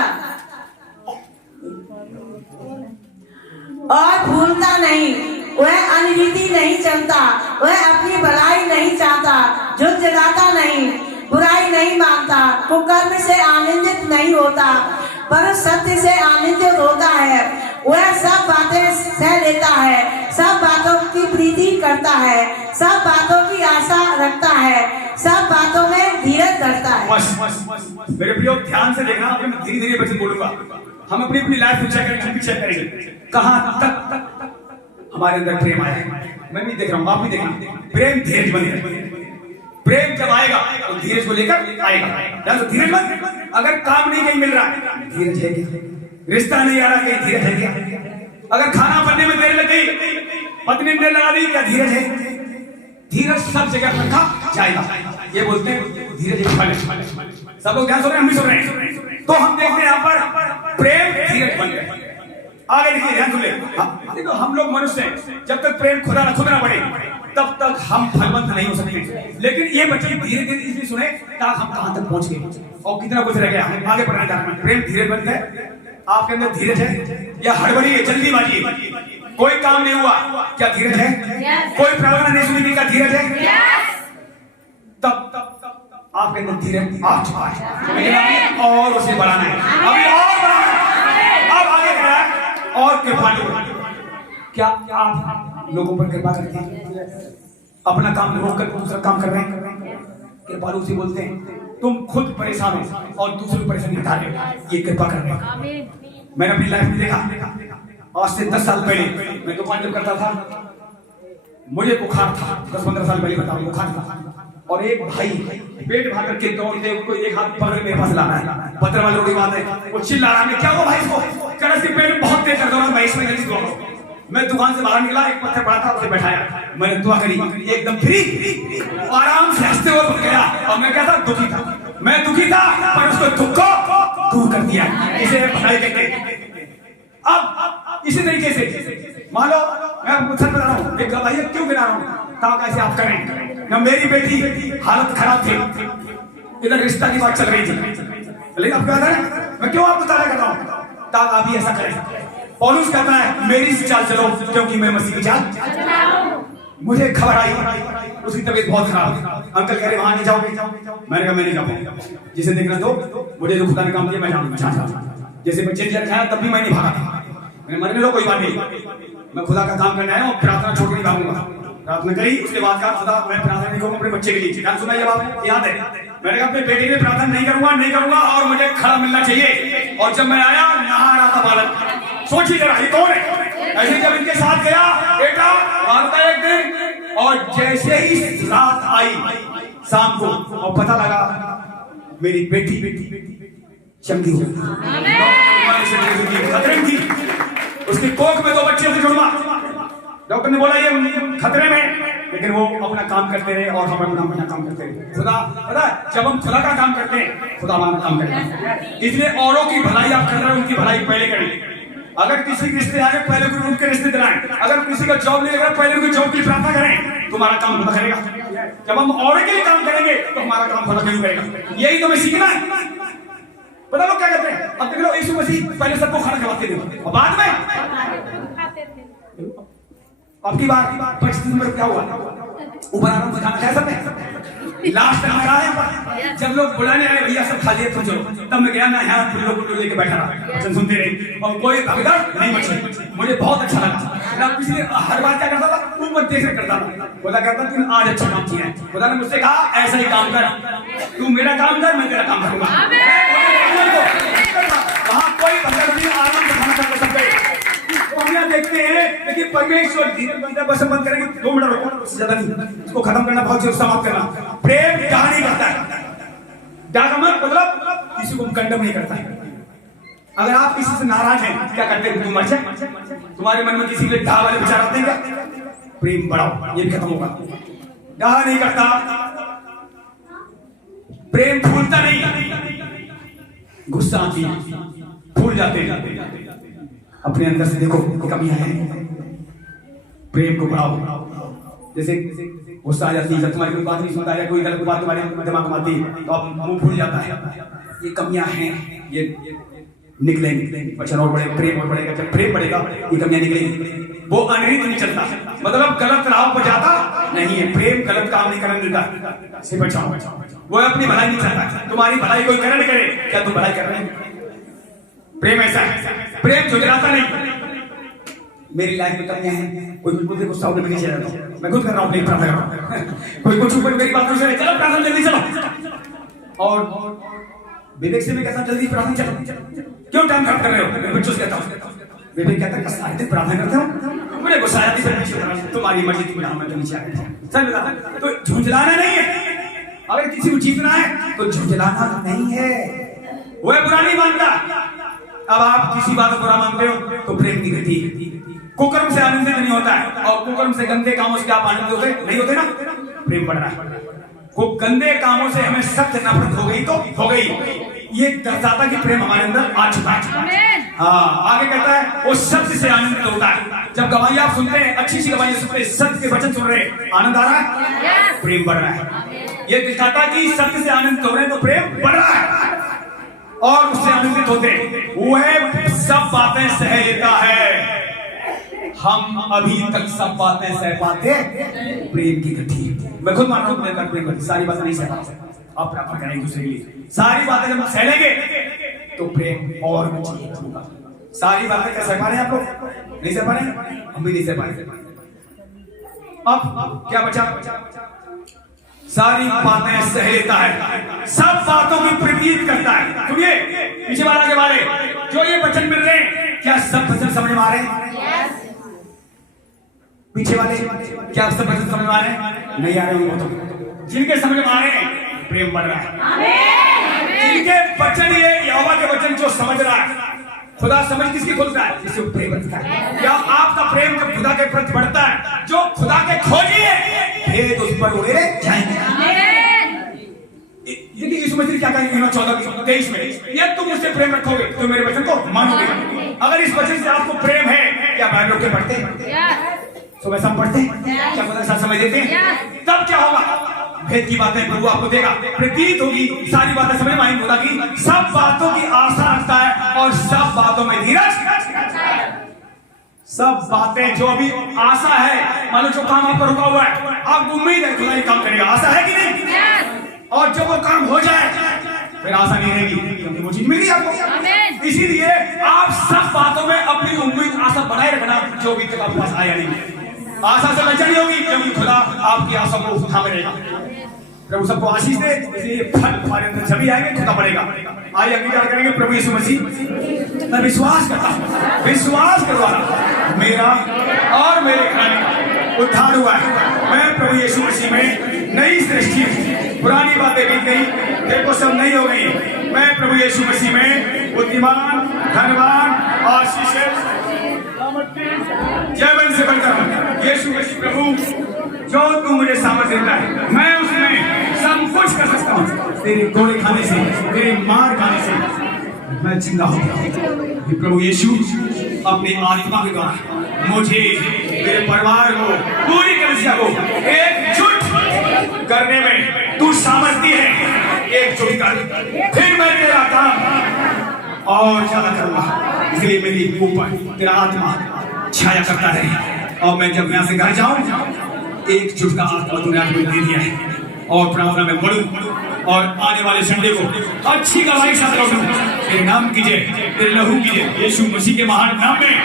और भूलता नहीं, वह अनरीति नहीं चलता, वह अपनी भलाई नहीं चाहता, झुक जगाता नहीं, बुराई नहीं मानता, कुकर्म से आनंदित नहीं होता, पर सत्य से आनंदित होता है। वह सब बातें सह लेता है, सब बातों की प्रीति करता है, सब बातों की आशा रखता है, सब बातों में धीरज धरता है। मेरे प्रियो ध्यान से देखना, मैं धीरे धीरे वचन बोलूंगा। हम अपनी अपनी लाइफ को चेक करेंगे, कहां तक हमारे अंदर प्रेम आया है। मैं भी देख रहा हूँ, आप भी देखना। प्रेम धीरज बने। प्रेम जब आएगा तो धीरज को लेकर आएगा। तो धीरज बन, अगर काम नहीं कहीं मिल रहा है धीरज है क्या? रिश्ता नहीं आ रहा कहीं धीरज है क्या? अगर खाना बनने में देर लग गई, पत्नी ने देर लगा दी, क्या धीरज है? धीरज सब जगह रखा जाएगा। ये बोलते हैं धीरज एक फल है। सब लोग ध्यान सुन रहे हैं, हम भी सुन रहे हैं। तो हम देखते हैं यहाँ पर प्रेम धीरज बन गए। आगे देखिए, ध्यान सुन ले। देखो हम लोग मनुष्य हैं, जब तक प्रेम खुदा ना बढ़े तब तक हम फलवंत नहीं हो सकते। लेकिन ये बच्चे धीरे धीरे इसलिए सुने ताकि हम कहां तक पहुंच गए और कितना कुछ रह गया, हमें आगे बढ़ना चाहते हैं। प्रेम धीरज बन गए। आपके अंदर धीरज है या हड़बड़ी है, जल्दीबाजी है? कोई काम नहीं हुआ, क्या धीरज है? कोई प्रार्थना नहीं सुनी, क्या धीरज है? तब आपके अंदर धीरज आ चुका है, और उसे बढ़ाना है, अभी और बढ़ाना है। अब आगे बढ़ना है और कृपालु। क्या आप लोगों पर कृपा करते हैं? अपना काम रोककर दूसरा काम कर रहे हैं? कृपालु से बोलते हैं तुम खुद परेशान हो और दूसरे को परेशानी हटा रहे हो, ये कृपा कर रहे हैं। मैंने अपनी लाइफ में देखा, आज से 10 साल पहले मैं दुकान जब करता था, मुझे बुखार था। 10-15 साल पहले बताऊं, बुखार था। और एक भाई पेट भाग करके दौड़ते, उनको एक हाथ पकड़ मेरे पास लाना है, पत्र वालों की बात है, वो चिल्ला रहा है, क्या हुआ भाई को? कल से पेट बहुत तेज कर दो, मैं इसमें जल्दी दुआ करो। मैं दुकान से बाहर निकला, एक पत्थर पड़ा था, उसे बैठाया, मैंने दुआ करी, एकदम फ्री आराम से हंसते हुए उठ गया। और मैं क्या था? दुखी था। मैं दुखी था, पर उसको दुख को दूर कर दिया। इसे भलाई कहते हैं। अब इसी तरीके से मान लो मैं आपको सच बता रहा हूँ, एक गवाही क्यों गिरा रहा हूँ ताकि ऐसे आप करें। न मेरी बेटी हालत खराब थी, इधर रिश्ता की बात चल रही थी, लेकिन अब क्या है, मैं क्यों आपको ताला कर रहा हूँ ताकि आप भी ऐसा करें। पौलुस कहता है मेरी चाल चलो क्योंकि मैं मसीह की चाल। मुझे खबर आई उसकी तबीयत बहुत खराब, अंकल कह रहे वहां नहीं जाओगे। मैंने कहा मैं नहीं जाऊंगा, जिसे देखना तो मुझे जो खुदा ने काम दिया मैं जाऊंगा। जैसे बच्चे जेल खाया तब भी मैं नहीं भागा था, मैंने मरने लो कोई बात नहीं, मैं खुदा का काम करना है और प्रार्थना छोड़ नहीं भागूंगा। प्रार्थना करी, उसके बाद कहा खुदा मैं प्रार्थना नहीं करूंगा अपने बच्चे के लिए। सुना ये बात याद है? मैंने कहा अपने बेटे के लिए प्रार्थना नहीं करूंगा और मुझे खड़ा मिलना चाहिए। और जब मैं आया नहा रहा था बालक, सोचिए जरा ये कौन है? ऐसे जब इनके साथ गया बेटा मारता एक दिन, और जैसे ही रात आई शाम को, और पता लगा मेरी बेटी चंगी हो गई, खतरे में थी। उसकी कोख में 2 बच्चे थे जुड़वा। डॉक्टर ने बोला ये खतरे में, लेकिन वो अपना काम करते रहे और हम अपना काम करते रहे। खुदा पता है, जब हम खुदा का काम करते हैं, खुदा हमारा काम करता है। इसलिए औरों की भलाई आप कर रहे हो, उनकी भलाई पहले करें। अगर किसी के रिश्ते आ गए, पहले उनके रिश्ते दिलाएं। अगर किसी का जॉब नहीं लगा, पहले उनकी जॉब की प्रार्थना करें, तुम्हारा काम खुदा करेगा। जब हम औरों के लिए काम करेंगे तो हमारा काम खुदा क्यों करेगा। यही तो हमें सीखना है। पता लोग क्या कहते हैं, अब देख लो यीशु मसीह पहले सबको खाना खिलाते थे और बाद में खाते थे। आपकी बात 25 नंबर क्या हुआ, ऊपर आराम से खाना खाया सबने। लास्ट टाइम आया जब लोग बुलाने आए, भैया सब खा लिए तुम चलो, तब मैं गया ना यहाँ लोग लेके बैठा रहा, सुनते रहे और कोई भागीदार नहीं बचे। मुझे बहुत अच्छा लगा। पिछले हर बार क्या करता था, ऊपर देख कर करता था। खुदा कहता तुम आज अच्छा काम किया है। खुदा ने मुझसे कहा ऐसा ही काम कर, तू मेरा काम कर, मैं तेरा काम करूंगा। वहां कोई भगत नहीं, आराम से खाना खा सकते। हम यहाँ देखते हैं लेकिन परमेश्वर धीरे धीरे बस बंद करेंगे, 2 मिनट रुको, ज्यादा नहीं, इसको खत्म करना बहुत जरूर, समाप्त करना। प्रेम डाह नहीं करता है, डाह मतलब किसी को कंडम नहीं करता है। अगर आप किसी से नाराज हैं, क्या करते हैं, तुम मर जाए, तुम्हारे मन में किसी के डाह वाले विचार आते हैं क्या? प्रेम बढ़ाओ, ये भी खत्म होगा। डाह नहीं करता, प्रेम फूलता नहीं, गुस्सा आती है, फूल जाते हैं। अपने अंदर से देखो कमियां हैं, प्रेम को बढ़ाओ। जैसे गुस्सा आ जाती है, जब तुम्हारी कोई बात नहीं सुनता है, कोई गलत बात तुम्हारे दिमाग में आती है तो आप मुंह फूल जाता है। ये कमियां हैं, ये निकलेंगे, वचन और बढ़ेगा, प्रेम और बढ़ेगा। जब प्रेम बढ़ेगा ये कमियां निकलेंगी। वो अनहित नहीं चलता, मतलब गलत राह पर जाता नहीं है। प्रेम गलत काम नहीं करने देता, से बचाओ। वो अपनी भलाई नहीं चाहता, तुम्हारी भलाई कोई करे न करे, क्या तुम भलाई कर रहे हैं? प्रेम ऐसा है, प्रेम झुंझलाता नहीं। मेरी लाइफ में कमियां हैं, कोई बिल्कुल गुस्सा होने में नहीं जाता, मैं खुद कर रहा हूँ, प्रेम प्रार्थना कर रहा हूँ। कोई कुछ ऊपर मेरी बात सुन, चलो प्रार्थना जल्दी चलो। और विवेक से भी कहता जल्दी प्रार्थना चलो, क्यों टाइम खराब कर रहे हो? मैं बच्चों से कहता हूँ, विवेक कहता है सारे दिन प्रार्थना करते हो, मुझे गुस्सा आती है, तुम्हारी मर्जी थी, मैं तो नीचे आ गया। सर बता, तो झुंझलाना नहीं है। अगर किसी को जीतना है तो झुंझलाना नहीं है, वो बुरा नहीं मानता। अब आप किसी बात को बुरा मानते हो तो प्रेम की गति, कुकर्म से आनंदित नहीं होता है, और कुकर्म से गंदे कामों से आप आनंदित होते नहीं होते ना, प्रेम बढ़ रहा है। को गंदे कामों से हमें सख्त नफरत हो गई तो हो गई, ये दर्शाता कि प्रेम हमारे अंदर आ चुका है। हाँ, आगे कहता है वो सत्य से आनंदित होता है। जब गवाही आप सुनते हैं, अच्छी सी गवाही सुनते हैं, सत्य के वचन सुन रहे हैं, आनंद आ रहा है, प्रेम बढ़ रहा है। ये दिखाता कि सत्य से आनंदित हो रहे हैं तो प्रेम बढ़ रहा है, और उससे आनंदित होते हैं। वह सब बातें सह लेता है, हम अभी तक सब बातें सह पाते प्रेम की गति। मैं खुद मान रहा हूं, मैं प्रेम करती, सारी बातें नहीं सह पाते, आप प्रार्थना करें एक दूसरे के लिए। सारी बातें जब सह लेंगे तो प्रेम और होगा। सारी बातें क्या सह पा रहे हैं आप लोग? नहीं सह पा रहे हैं, हम भी नहीं सह पा रहे। अब क्या बचा? सारी बातें सह लेता है, सब बातों की प्रतीत करता है। सुनिए पीछे वाला के बारे, जो ये वचन मिल रहे हैं, क्या सब वचन समझ में आ रहे हैं? पीछे वाले क्या आप सब वचन समझ में आ रहे हैं? नहीं आ रहे हैं। जिनके समझ में आ रहे हैं, प्रेम बढ़ रहा है। जिनके वचन, ये यहोवा के वचन जो समझ रहा है, खुदा समझ किसकी खुलता है? जिससे प्रेम बढ़ता है। क्या आपका प्रेम जब खुदा के प्रति बढ़ता है, जो खुदा के खोजी है, भेद उस पर उड़े जाएंगे। यीशु मसीह क्या कहेंगे 14:23 में, यदि तुम मुझसे प्रेम रखोगे तो मेरे वचन को मानोगे। अगर इस वचन से आपको प्रेम है, क्या बाइबल के पढ़ते हैं? सुबह सब पढ़ते हैं? क्या खुदा साथ समझ देते हैं? तब क्या होगा? भेद की बातें प्रभु आपको देगा, प्रतीत होगी, सारी बातें समझ में आएंगी। खुदा की सब बातों की आशा रखता है और सब बातों में धीरज। सब बातें जो अभी आशा है, मान लो जो काम आपका रुका हुआ है, आपको उम्मीद है खुदा ये काम करेगा, आशा है कि नहीं? और जब वो काम हो जाए फिर आशा नहीं रहेगी, क्योंकि वो चीज मिल गई आपको। इसीलिए आप सब बातों में अपनी उम्मीद, आशा बनाए रखना, जो अभी तक आपके पास आया नहीं। आशा से बचनी होगी, क्योंकि खुदा आपकी आशा को थामे रहेगा। प्रभु सबको आशीष दे। इसलिए फल हमारे अंदर जब आएंगे, खुदा बढ़ेगा। आइए अंगीकार करेंगे प्रभु यीशु मसीह। मैं विश्वास करता हूँ, विश्वास के द्वारा मेरा और मेरे घराने का उद्धार हुआ है। मैं प्रभु यीशु मसीह में नई सृष्टि पुरानी बातें बीत गई, तेरे को सब नहीं हो गई। मैं प्रभु यीशु मसीह में बुद्धिमान, धनवान, आशीष, जय से बढ़कर यीशु मसीह प्रभु, जो तू मुझे सामर्थ्य देता है, मैं उसमें सब कुछ कर सकता हूँ। तेरे गोले खाने से, तेरे मार खाने से मैं जिंदा हो गया। प्रभु यीशु अपनी आत्मा के द्वारा मुझे, मेरे परिवार को, पूरी कलीसिया को एकजुट करने में तू सामर्थ्य है। एकजुट कर, फिर मैं तेरा काम और ज्यादा करूंगा। इसलिए मेरी ऊपर तेरा आत्मा छाया करता रहे। और मैं जब यहाँ से घर जाऊं, एकजुट का आत्मा तूने आज मुझे दे दिया है। और प्रार्थना में बढ़ूं और आने वाले संडे को अच्छी गवाही के साथ लौटूं। तेरे नाम कीजिए, तेरे लहू कीजिए, यीशु मसीह के महान नाम में।